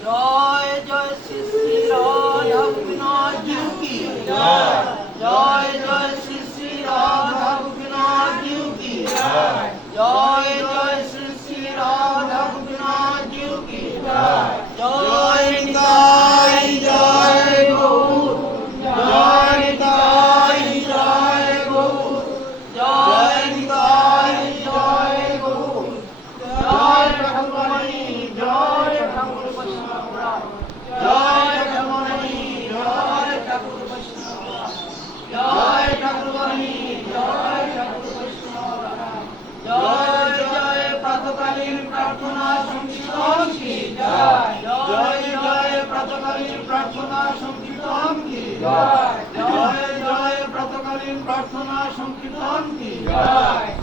জয় জয় শ্রী শ্রী রাধা জয় জয় প্রাতকালীন প্রার্থনা সংকীর্তন কি জয় জয় প্রাতকালীন প্রার্থনা সংকীর্তন কি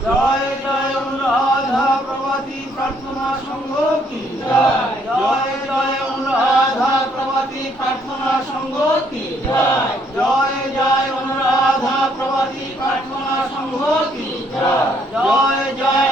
জয় জয় অনুরাধা প্রভাতী প্রার্থনা সংঘ কি জয় জয় অনুরাধা প্রভাতী প্রার্থনা সংঘ কি জয় জয় অনুরাধা প্রভাতী প্রার্থনা সংঘ কি জয় জয়